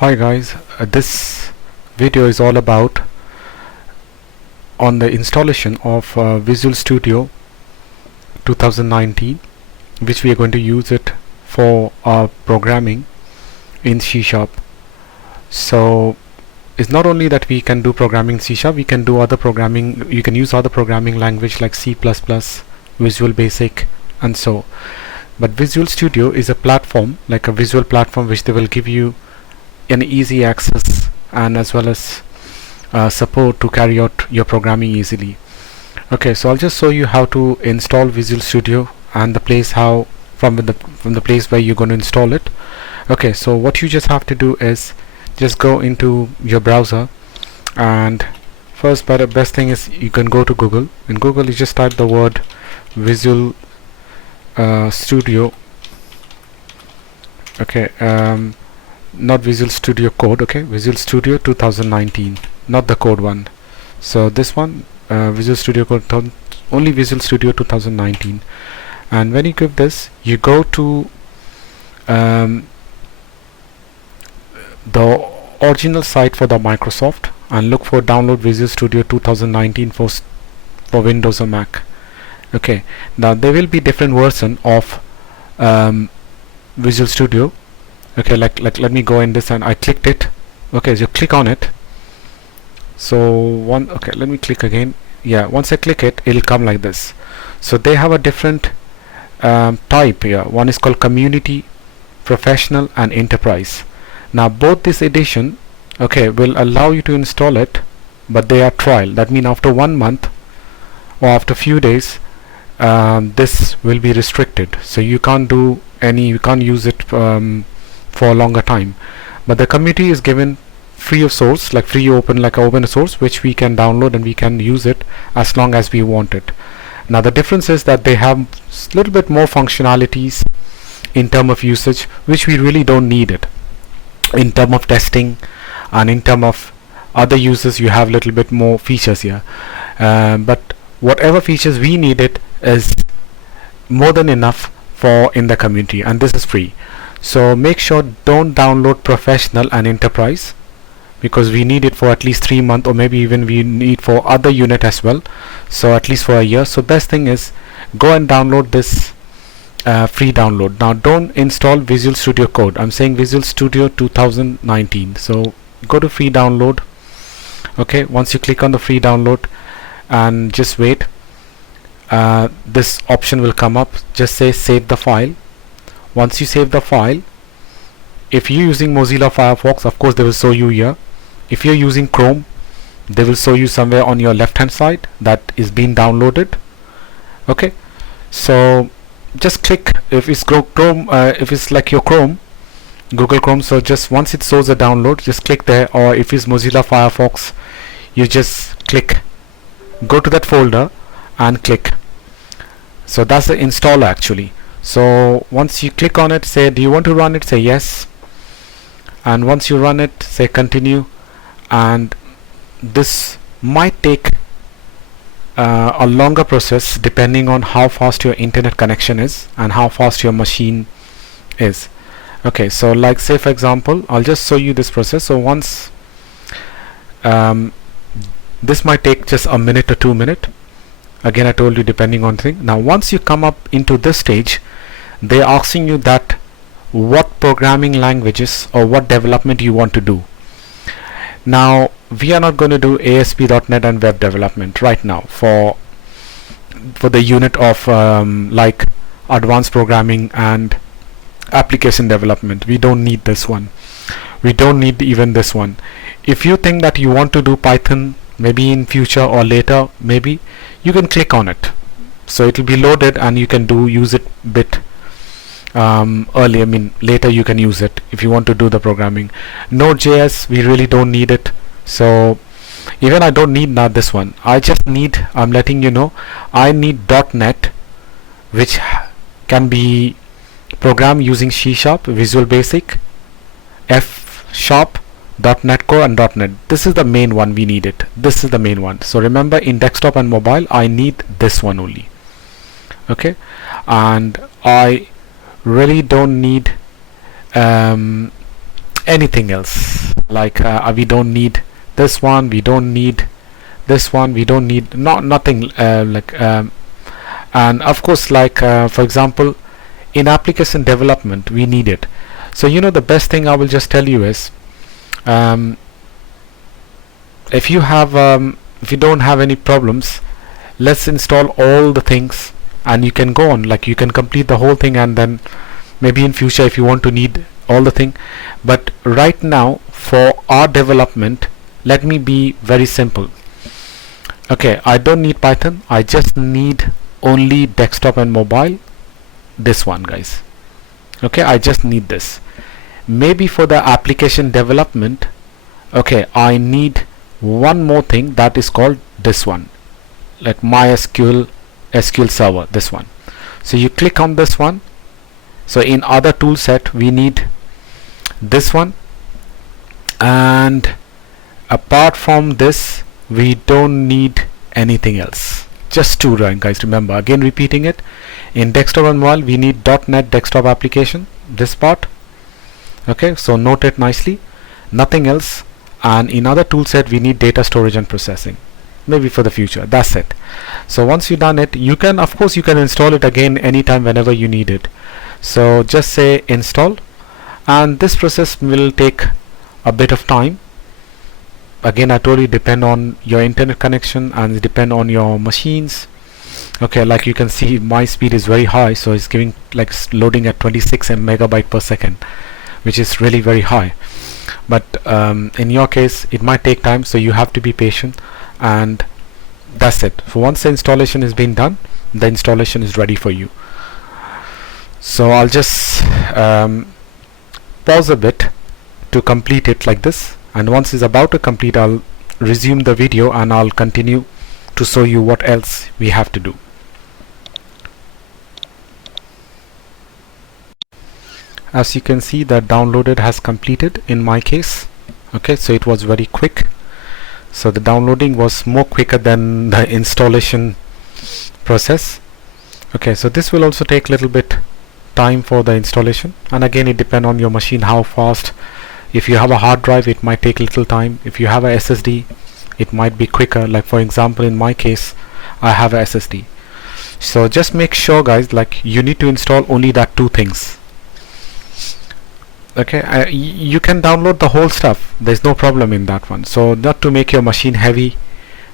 Hi guys, this video is all about on the installation of Visual Studio 2019, which we are going to use it for our programming in C#. So it's not only that we can do programming in C#, we can do other programming. You can use other programming language like C++, Visual Basic, and so. But Visual Studio is a platform, like a visual platform, which they will give you an easy access and as well as support to carry out your programming easily. Okay, so I'll just show you how to install Visual Studio and the place how from the place where you're going to install it. Okay, so what you just have to do is just go into your browser, and first best thing is you can go to Google. In Google you just type the word Visual Studio. Okay, not Visual Studio Code, okay, Visual Studio 2019, not the code one. So this one, Visual Studio Code, only Visual Studio 2019. And when you give this, you go to the original site for the Microsoft and look for download Visual Studio 2019 for Windows or Mac. Okay, now there will be different version of Visual Studio. Okay, like let me go in this, and I clicked it. Okay, so you click on it. So okay, let me click again. Yeah, once I click it, it'll come like this. So they have a different type here. One is called Community, Professional, and Enterprise. Now both this edition, okay, will allow you to install it, but they are trial. That means after 1 month or after few days, this will be restricted. So you can't do any, you can't use it for a longer time. But the community is given free of source, like free open, like open source, which we can download and we can use it as long as we want it. Now the difference is that they have a little bit more functionalities in terms of usage, which we really don't need it. In terms of testing and in terms of other users, you have a little bit more features here, but whatever features we needed is more than enough for in the community, and this is free. So make sure don't download Professional and Enterprise, because we need it for at least 3 months, or maybe even we need for other unit as well, so at least for a year. So best thing is go and download this free download. Now don't install Visual Studio Code, I'm saying Visual Studio 2019. So go to free download. Okay, once you click on the free download and just wait, this option will come up. Just say save the file. Once you save the file, if you're using Mozilla Firefox, of course they will show you here. If you're using Chrome, they will show you somewhere on your left hand side that is being downloaded. Okay, so just click if it's Chrome, if it's like your Chrome, Google Chrome. So just once it shows a download, just click there, or if it's Mozilla Firefox, you just click, go to that folder and click. So that's the installer actually. So once you click on it, say do you want to run it, say yes, and once you run it, say continue. And this might take a longer process depending on how fast your internet connection is and how fast your machine is. Okay, so like say for example, I'll just show you this process. So once this might take just a minute or 2 minutes. Again, I told you depending on thing. Now once you come up into this stage, they're asking you that what programming languages or what development you want to do. Now we are not going to do ASP.NET and web development right now for the unit of like advanced programming and application development. We don't need this one. We don't need even this one. If you think that you want to do Python, maybe in future or later, maybe you can click on it, so it will be loaded and you can use it bit early. I mean later you can use it if you want to do the programming. Node.js, we really don't need it. So even I don't need now this one. I just need, I'm letting you know, I need .NET, which can be programmed using C#, Visual Basic, F#, .NET Core and .NET. This is the main one we need it. This is the main one. So remember, in desktop and mobile I need this one only. Okay, and I really don't need anything else, like we don't need this one, we don't need this one, we don't need nothing and of course, like for example, in application development we need it. So the best thing I will just tell you is, if you have if you don't have any problems, let's install all the things and you can go on, like you can complete the whole thing, and then maybe in future if you want to need all the thing. But right now for our development, let me be very simple. Okay, I don't need Python, I just need only desktop and mobile, this one, guys. Okay, I just need this. Maybe for the application development, okay, I need one more thing, that is called this one, like MySQL SQL Server, this one. So you click on this one. So in other tool set we need this one, and apart from this we don't need anything else. Just two, guys, remember, again repeating it. In desktop and mobile we need .NET desktop application, this part. Okay, so note it nicely, nothing else. And in other tool set we need data storage and processing, maybe for the future. That's it. So once you've done it, you can, of course, you can install it again anytime whenever you need it. So just say install, and this process will take a bit of time. Again, I told you, depend on your internet connection and depend on your machines. Okay, like you can see my speed is very high, so it's giving like loading at 26 megabyte per second, which is really very high. But in your case it might take time, so you have to be patient, and that's it. So once the installation is being done, the installation is ready for you. So I'll just pause a bit to complete it like this, and once it's about to complete, I'll resume the video and I'll continue to show you what else we have to do. As you can see, that downloaded has completed in my case. Okay, so it was very quick. So the downloading was more quicker than the installation process. Okay, so this will also take a little bit time for the installation, and again it depends on your machine how fast. If you have a hard drive, it might take a little time. If you have a SSD, it might be quicker. Like for example, in my case, I have a SSD. So just make sure, guys, like you need to install only that two things. Okay, you can download the whole stuff, there's no problem in that one. So not to make your machine heavy,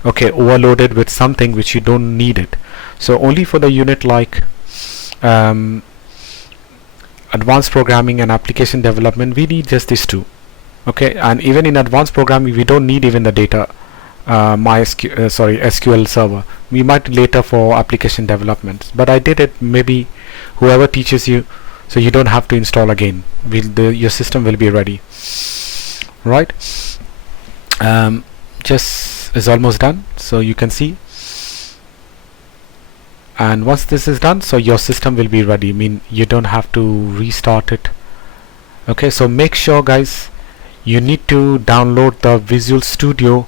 okay, overloaded with something which you don't need it. So only for the unit like advanced programming and application development, we need just these two. Okay, and even in advanced programming we don't need even the data SQL server. We might later for application development, but I did it, maybe whoever teaches you, so you don't have to install again. Your system will be ready, right? Just is almost done, so you can see. And once this is done, so your system will be ready. I mean, you don't have to restart it. Okay, so make sure, guys, you need to download the Visual Studio,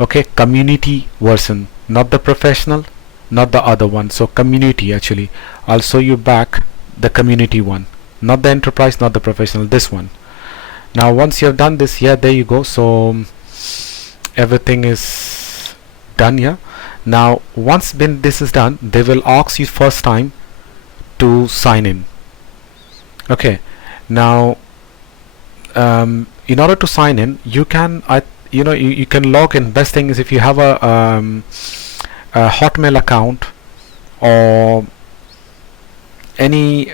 okay, community version, not the professional, not the other one. So community, actually I'll show you back the community one, not the enterprise, not the professional, this one. Now once you have done this, yeah, there you go. So everything is done here. Now once this is done, they will ask you first time to sign in. Okay, now in order to sign in, you can you can log in. Best thing is if you have a Hotmail account or any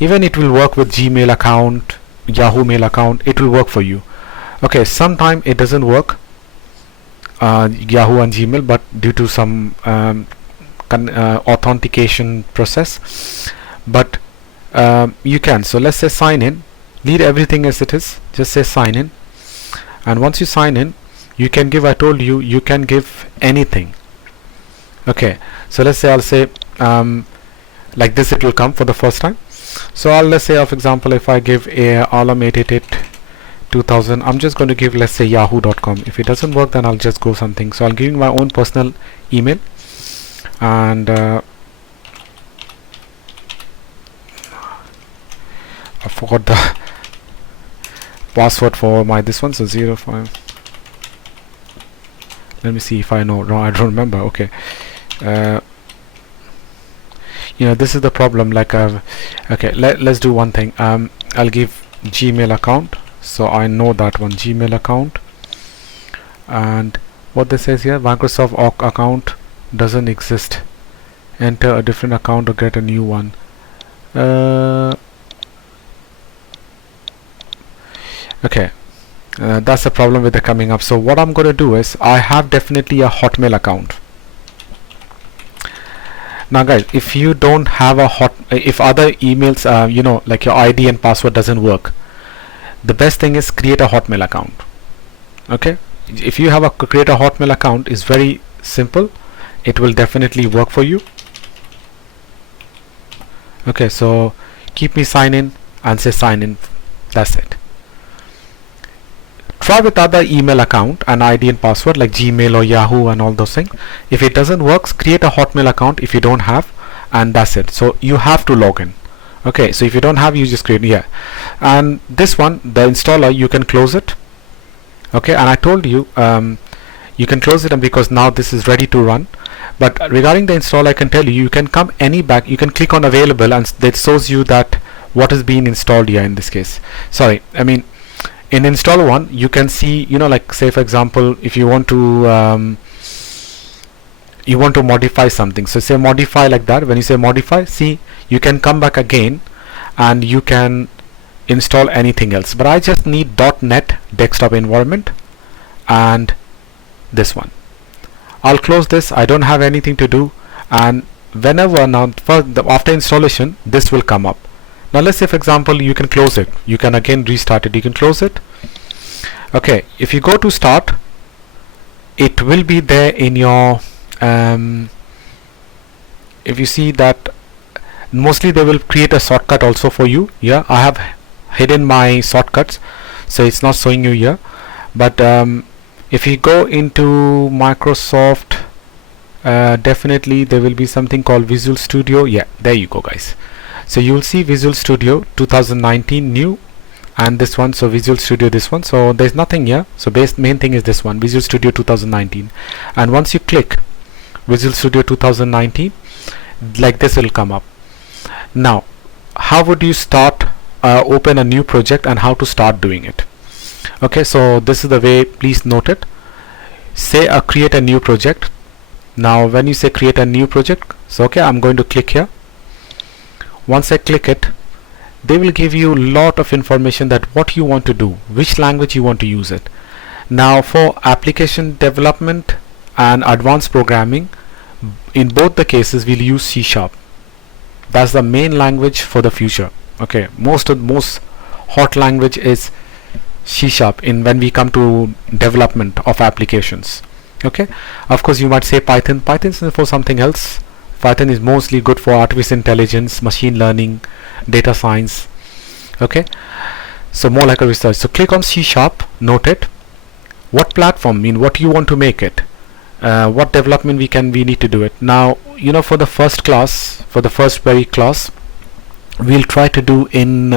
even it will work with Gmail account, Yahoo Mail account, it will work for you. Okay, sometime it doesn't work, Yahoo and Gmail, but due to some authentication process, but you can. So let's say sign in, leave everything as it is, just say sign in, and once you sign in, you can give, I told you, you can give anything. Okay, so let's say I'll say like this, it will come for the first time. So let's say, for example, if I give a alam888 2000, I'm just going to give, let's say, yahoo.com. If it doesn't work, then I'll just go something. So I'll give my own personal email, and I forgot password for my this one. So 05. Let me see if I know. No, I don't remember. Okay. This is the problem. Like okay, let's do one thing. I'll give Gmail account, so I know that one, Gmail account. And what this says here, Microsoft account doesn't exist, enter a different account or get a new one. Okay, that's the problem with the coming up. So what I'm going to do is, I have definitely a Hotmail account. Now guys, if you don't have a if other emails, like your ID and password doesn't work, the best thing is create a Hotmail account. Okay, if you have a create a Hotmail account, is very simple. It will definitely work for you. Okay, so keep me sign in and say sign in. That's it. Try with other email account and ID and password like Gmail or Yahoo and all those things. If it doesn't work, create a Hotmail account if you don't have, and that's it. So you have to log in. Okay, so if you don't have, you just create here. And this one, the installer, you can close it. Okay, and I told you you can close it, and because now this is ready to run. But regarding the install, I can tell you, you can come any back, you can click on available, and that shows you that what is being installed here in this case. Sorry, I mean in install one, you can see, like say for example, if you want to modify something, so say modify like that. When you say modify, see, you can come back again and you can install anything else. But I just need .NET desktop environment and this one. I'll close this. I don't have anything to do, and whenever now after installation, this will come up. Now let's say for example, you can close it, you can again restart it, you can close it. Okay, if you go to start, it will be there in your if you see that mostly they will create a shortcut also for you. Yeah, I have hidden my shortcuts, so it's not showing you here. But if you go into Microsoft, definitely there will be something called Visual Studio. Yeah, there you go guys. So you will see Visual Studio 2019 new, and this one, so Visual Studio this one. So there's nothing here, so main thing is this one, Visual Studio 2019. And once you click Visual Studio 2019, like this will come up. Now how would you start open a new project and how to start doing it? Okay, so this is the way, please note it. Say create a new project. Now when you say create a new project, so okay, I'm going to click here. Once I click it, they will give you a lot of information that what you want to do, which language you want to use it. Now for application development and advanced programming, in both the cases we'll use C#. That's the main language for the future. Okay, most hot language is C# in when we come to development of applications. Okay, of course you might say Python. Python is for something else. Python is mostly good for artificial intelligence, machine learning, data science. Okay, so more like a research. So click on C#, note it. What platform, mean what you want to make it, what development we need to do it. Now for the first class, for the first very class, we'll try to do in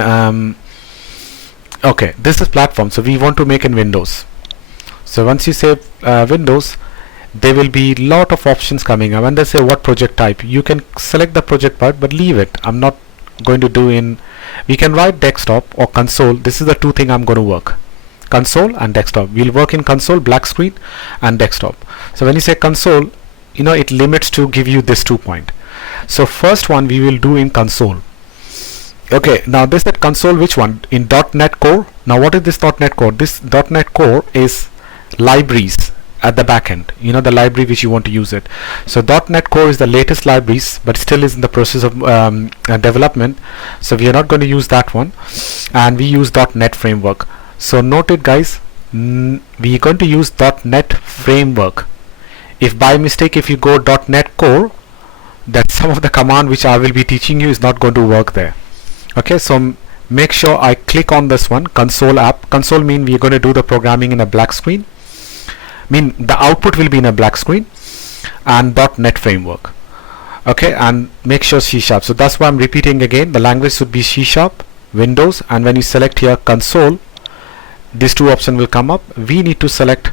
okay, this is platform, so we want to make in Windows. So once you say Windows, there will be lot of options coming up. When they say what project type, you can select the project part, but leave it. I'm not going to do in, we can write desktop or console. This is the two thing I'm going to work, console and desktop. We'll work in console, black screen, and desktop. So when you say console, it limits to give you this 2 point. So first one we will do in console. Okay, now this at console, which one? In .NET Core. Now what is this .NET Core? This .NET Core is libraries at the back end, the library which you want to use it. So .NET Core is the latest libraries, but still is in the process of development, so we are not going to use that one, and we use .NET Framework. So note it guys, we are going to use .NET Framework. If by mistake if you go .NET Core, that some of the command which I will be teaching you is not going to work there. Okay, so make sure I click on this one, console app. Console mean we are going to do the programming in a black screen, mean the output will be in a black screen, and .NET Framework. Okay, and make sure C#. So that's why I'm repeating again, the language should be C#, Windows, and when you select here console, these two options will come up. We need to select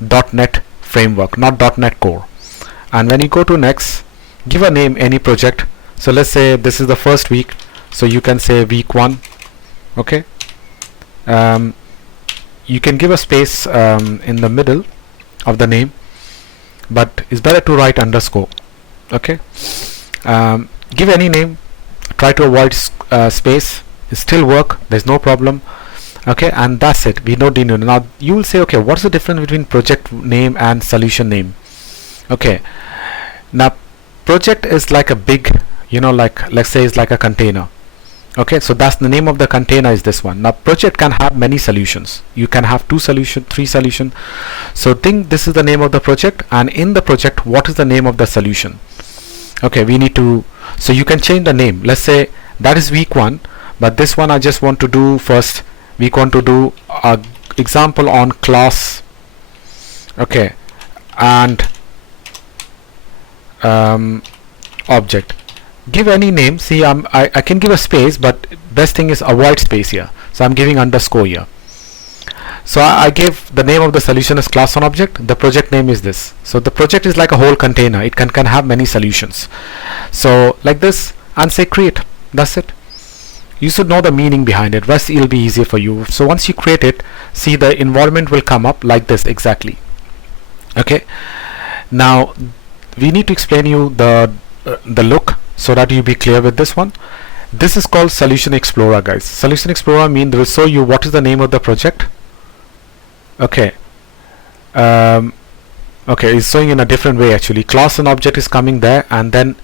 .NET Framework, not .NET Core. And when you go to next, give a name any project. So let's say this is the first week, so you can say week 1. Okay, you can give a space in the middle of the name, but it's better to write underscore. Okay, give any name, try to avoid space. It still work, there's no problem. Okay, and that's it. We don't need. Now you will say, okay, what's the difference between project name and solution name? Okay, now project is like a big, like let's say it's like a container. Okay, so that's the name of the container is this one. Now project can have many solutions. You can have 2 solution, 3 solution. So think this is the name of the project, and in the project what is the name of the solution? Okay, we need to, so you can change the name. Let's say that is week 1, but this one I just want to do first. We want to do a example on class. Okay, and object. Give any name. See, I can give a space, but best thing is avoid space here. So I'm giving underscore here. So I gave the name of the solution as class on object. The project name is this. So the project is like a whole container. It can have many solutions. So like this, and say create. That's it. You should know the meaning behind it. Rest it'll be easier for you. So once you create it, see the environment will come up like this exactly. Okay. Now we need to explain you the look so that you be clear with this one. This is called Solution Explorer, guys. Solution Explorer means they will show you what is the name of the project. Okay. Okay, it's showing in a different way actually. Class and object is coming there, and then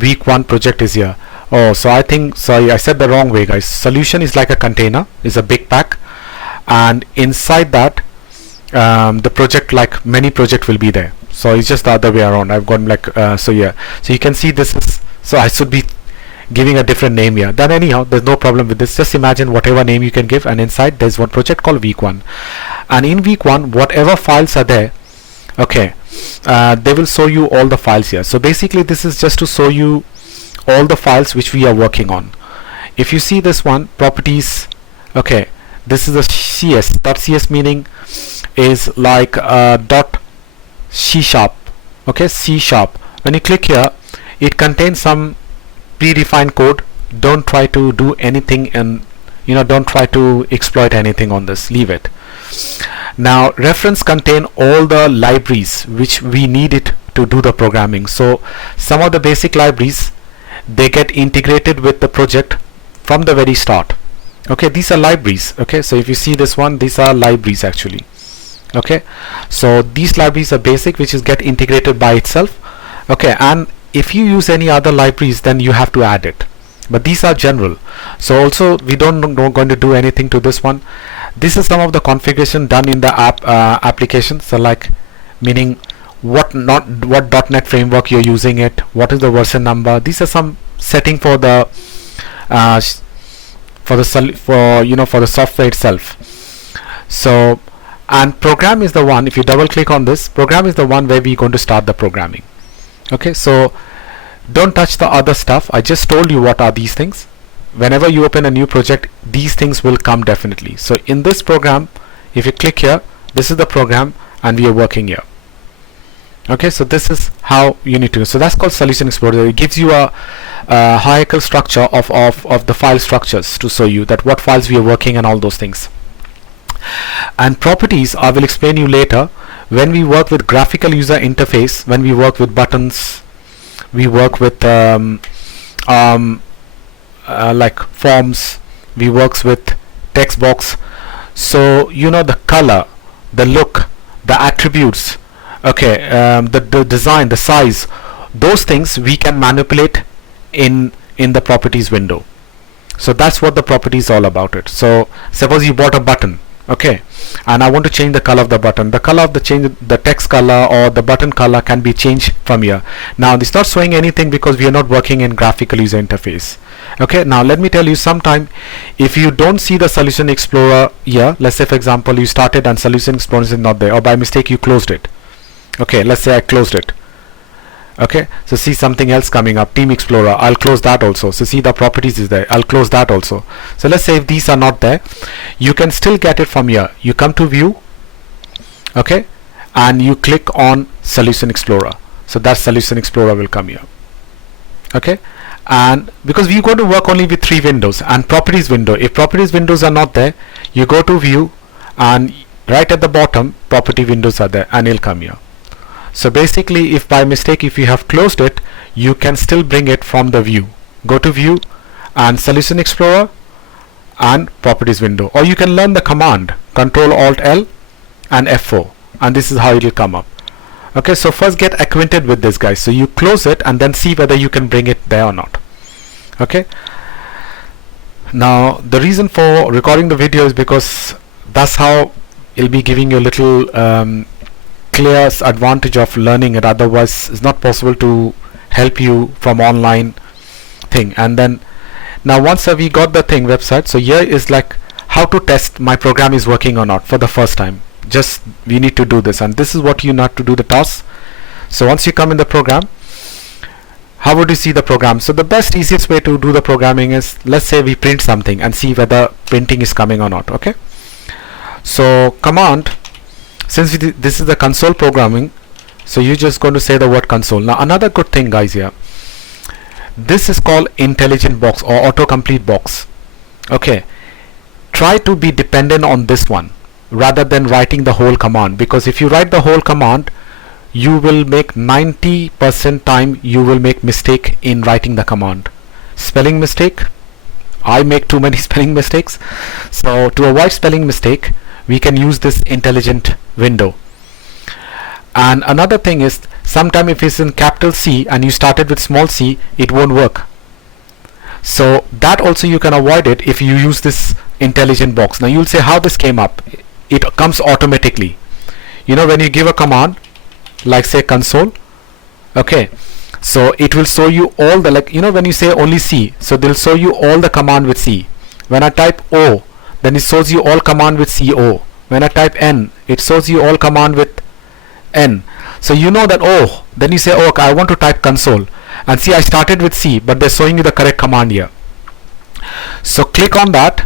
week 1 project is here. Oh, so I think, sorry, I said the wrong way, guys. Solution is like a container, is a big pack, and inside that the project, like many project will be there. So it's just the other way around. I've gone like so yeah. So you can see this is, so I should be giving a different name here. Then anyhow, there's no problem with this. Just imagine whatever name you can give, and inside there's one project called week 1, and in week 1 whatever files are there, okay, they will show you all the files here. So basically this is just to show you all the files which we are working on. If you see this one, properties, okay, this is a CS. .cs meaning is like .C#. Okay, C#. When you click here, it contains some predefined code. Don't try to do anything, and don't try to exploit anything on this. Leave it. Now reference contain all the libraries which we needed to do the programming. So some of the basic libraries, they get integrated with the project from the very start. Okay, these are libraries. Okay, so if you see this one, these are libraries actually. Okay, so these libraries are basic, which is get integrated by itself. Okay, and if you use any other libraries, then you have to add it, but these are general. So also we don't going to do anything to this one. This is some of the configuration done in the application. So like meaning what .NET framework you're using it, what is the version number. These are some setting for the for the software itself. So, and program is the one, if you double click on this, program is the one where we're going to start the programming. Okay, so don't touch the other stuff. I just told you what are these things. Whenever you open a new project, these things will come definitely. So in this program, if you click here, this is the program, and we are working here. Okay, so this is how you need to do. So that's called Solution Explorer. It gives you a hierarchical structure of the file structures to show you that what files we are working and all those things. And properties, I will explain you later. When we work with graphical user interface, when we work with buttons, we work with like forms, we works with text box. So the color, the look, the attributes, okay, the design, the size, those things we can manipulate in the properties window. So that's what the property is all about it. So suppose you bought a button, okay, and I want to change the color of the button. The color of the text color or the button color can be changed from here. Now it's not showing anything because we are not working in graphical user interface. Okay, now let me tell you, sometime if you don't see the Solution Explorer here, let's say for example you started and Solution Explorer is not there, or by mistake you closed it. Okay, let's say I closed it. Okay, so see something else coming up, Team Explorer. I'll close that also. So see the properties is there. I'll close that also. So let's say if these are not there, you can still get it from here. You come to View, okay, and you click on Solution Explorer. So that Solution Explorer will come here. Okay, and because we're going to work only with 3 windows and properties window, if properties windows are not there, you go to View and right at the bottom property windows are there and it'll come here. So basically, if by mistake if you have closed it, you can still bring it from the View. Go to View and Solution Explorer and properties window, or you can learn the command Control Alt L and F4, and this is how it will come up. Okay, so first get acquainted with this, guys. So you close it and then see whether you can bring it there or not. Okay, now the reason for recording the video is because that's how it'll be giving you a little clear advantage of learning it. Otherwise it's not possible to help you from online thing. And then now once we got the thing website, so here is like how to test my program is working or not for the first time. Just we need to do this, and this is what you need to do the task. So once you come in the program, how would you see the program? So the best easiest way to do the programming is, let's say we print something and see whether printing is coming or not. Okay, so command, since this is the console programming, so you're just going to say the word console. Now another good thing, guys, here, this is called intelligent box or autocomplete box. Okay, try to be dependent on this one rather than writing the whole command, because if you write the whole command, you will make 90% time you will make mistake in writing the command. Spelling mistake, I make too many spelling mistakes. So to avoid spelling mistake, we can use this intelligent window. And another thing is, sometime if it's in capital C and you started with small c, it won't work. So that also you can avoid it if you use this intelligent box. Now you'll say how this came up. It comes automatically. You know, when you give a command like say console, okay, so it will show you all the, like, you know, when you say only C, so they'll show you all the command with C. When I type O, then it shows you all command with CO. When I type N, it shows you all command with N. So you know that, oh, then you say, oh, okay, I want to type console, and see I started with C, but they're showing you the correct command here. So click on that.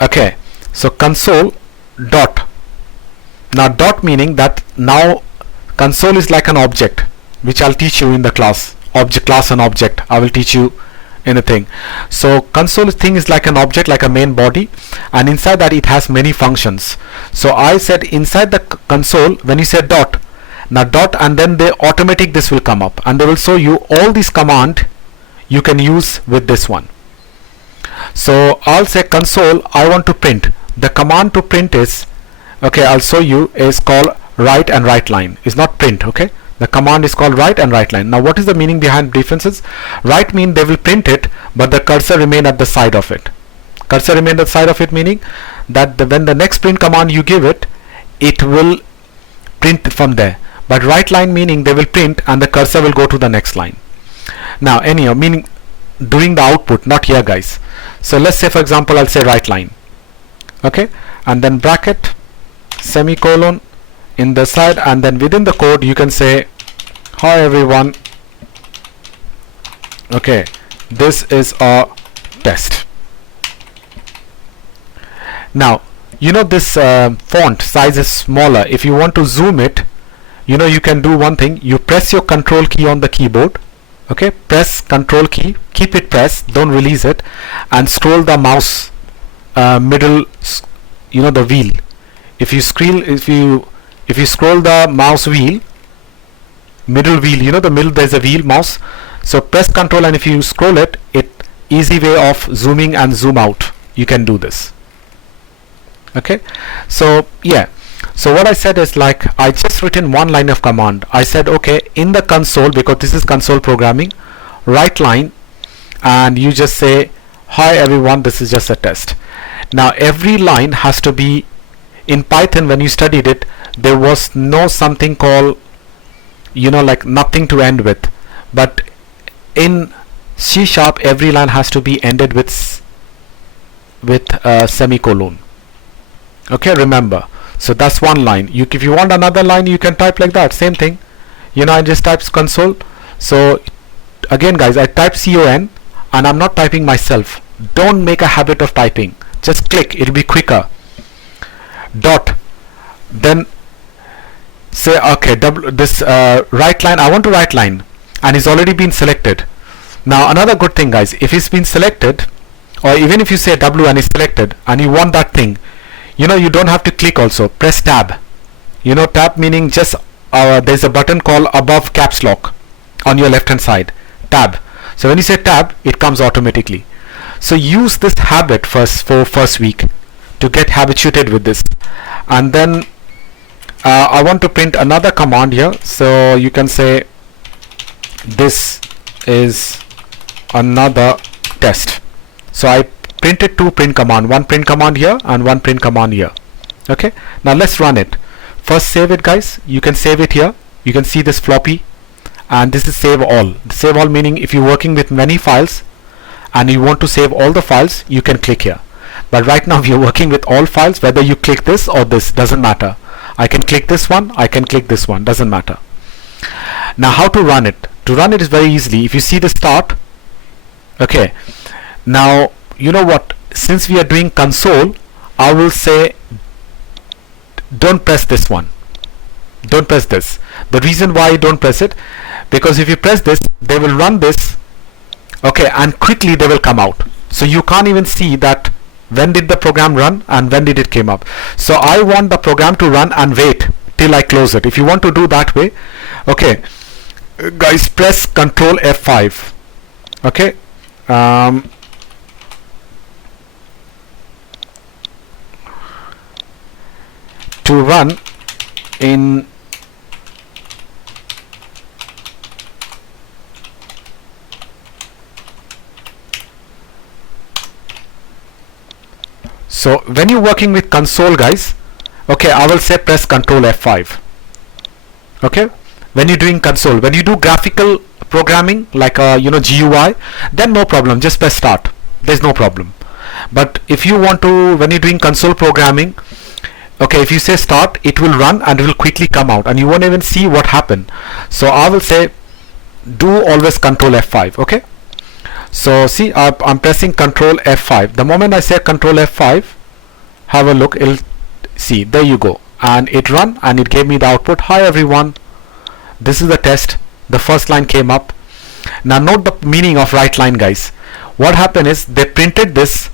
Okay, so console dot. Now dot meaning that now console is like an object, which I'll teach you in the class. Object, class and object, I will teach you in a thing. So console thing is like an object, like a main body, and inside that it has many functions. So I said inside the console, when you say dot, now dot and then the automatic this will come up, and they will show you all these command you can use with this one. So I'll say console, I want to print. The command to print is, okay, I'll show you, is called write and write line. It's not print, okay? The command is called write and write line. Now what is the meaning behind differences? Write mean they will print it, but the cursor remain at the side of it. Cursor remain at the side of it meaning that when the next print command you give it, it will print from there. But write line meaning they will print and the cursor will go to the next line. Now anyhow, meaning during the output, not here, guys. So let's say for example I'll say write line, okay, and then bracket, semicolon in the side, and then within the code you can say hi everyone, okay, this is a test. Now you know this font size is smaller. If you want to zoom it, you know, you can do one thing. You press your control key on the keyboard, okay, press control key, keep it pressed, don't release it, and scroll the mouse middle, you know, the wheel. If you scroll the mouse wheel, middle wheel, you know, the middle there's a wheel mouse, so press control, and if you scroll it, easy way of zooming and zoom out, you can do this. Okay, so yeah, so what I said is, like, I just written one line of command. I said, okay, in the console, because this is console programming, write line, and you just say hi everyone, this is just a test. Now every line has to be in Python. When you studied it, there was no something called, you know, like nothing to end with, but in C# every line has to be ended with semicolon. Okay, remember. So that's one line. If you want another line, you can type like that, same thing. I just type console. So again guys, I type con and I'm not typing myself. Don't make a habit of typing, just click, it'll be quicker. Dot, then say okay, this right line, I want to write line, and it's already been selected. Now another good thing guys, if it's been selected, or even if you say W and it's selected and you want that thing, you don't have to click also, press tab. Tab meaning just there's a button called above caps lock on your left hand side, tab. So when you say tab, it comes automatically. So use this habit first week to get habituated with this. And then I want to print another command here, so you can say this is another test. So I printed two print command, one print command here and one print command here. Okay, now let's run it. First save it guys, you can save it here, you can see this floppy, and this is save all. Save all meaning if you're working with many files and you want to save all the files, you can click here. But right now we are working with all files, whether you click this or this doesn't matter. I can click this one, I can click this one, doesn't matter. Now how to run it? To run it is very easily. If you see the start, okay, now you know what, since we are doing console, I will say don't press this one, don't press this. The reason why you don't press it, because if you press this, they will run this, okay, and quickly they will come out, so you can't even see that when did the program run and when did it came up. So I want the program to run and wait till I close it. If you want to do that way, okay guys, press Ctrl F5. okay, to run in so when you're working with console guys, okay, I will say press Ctrl F5. okay, when you're doing console, when you do graphical programming like GUI, then no problem, just press start, there's no problem. But if you want to, when you're doing console programming, okay, if you say start, it will run and it will quickly come out and you won't even see what happened. So I will say do always Ctrl F5. okay, so see, I'm pressing Ctrl F5. The moment I say Ctrl F5, have a look, it'll see, there you go, and it run and it gave me the output. Hi everyone, this is the test. The first line came up. Now note the meaning of right line guys. What happened is they printed this,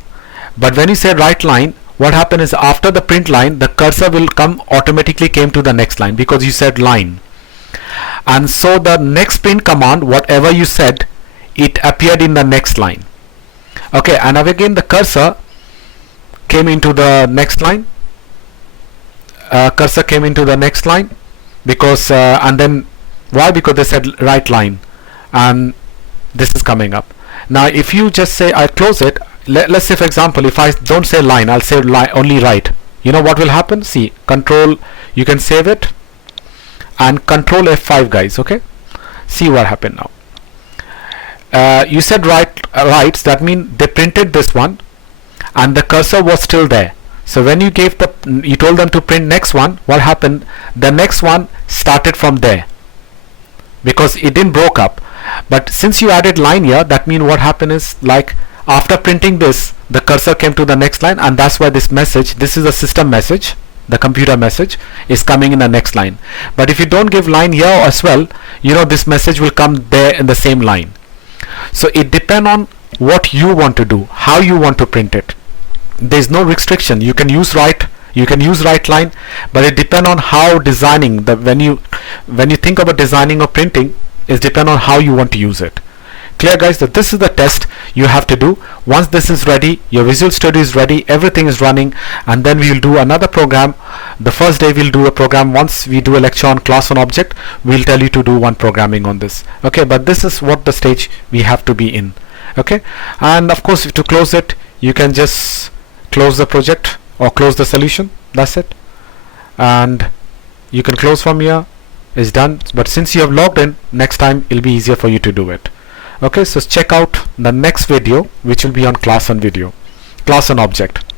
but when you say right line, what happened is after the print line, the cursor will come automatically came to the next line because you said line, and so the next print command, whatever you said, it appeared in the next line. okay, and again the cursor came into the next line, cursor came into the next line because and then why, because they said right line and this is coming up. Now if you just say I close it, let's say for example if I don't say line, I'll say only right, what will happen? See, control, you can save it and Control F5 guys. okay, see what happened now. You said rights, that means they printed this one and the cursor was still there. So when you told them to print next one, what happened? The next one started from there because it didn't broke up. But since you added line here, that means what happened is, like, after printing this, the cursor came to the next line, and that's why this message, this is a system message, the computer message is coming in the next line. But if you don't give line here as well, this message will come there in the same line. So it depends on what you want to do, how you want to print it. There's no restriction. You can use right line, but it depends on how designing when you think about designing or printing, is depend on how you want to use it. Clear guys, that this is the test you have to do. Once this is ready, your Visual Studio is ready, everything is running, and then we will do another program. The first day we'll do a program. Once we do a lecture on class on object, we'll tell you to do one programming on this. Okay, but this is what the stage we have to be in. Okay, and of course to close it, you can just close the project or close the solution. That's it, and you can close from here. Is done. But since you have logged in, next time it'll be easier for you to do it. Okay, so check out the next video, which will be on class and object.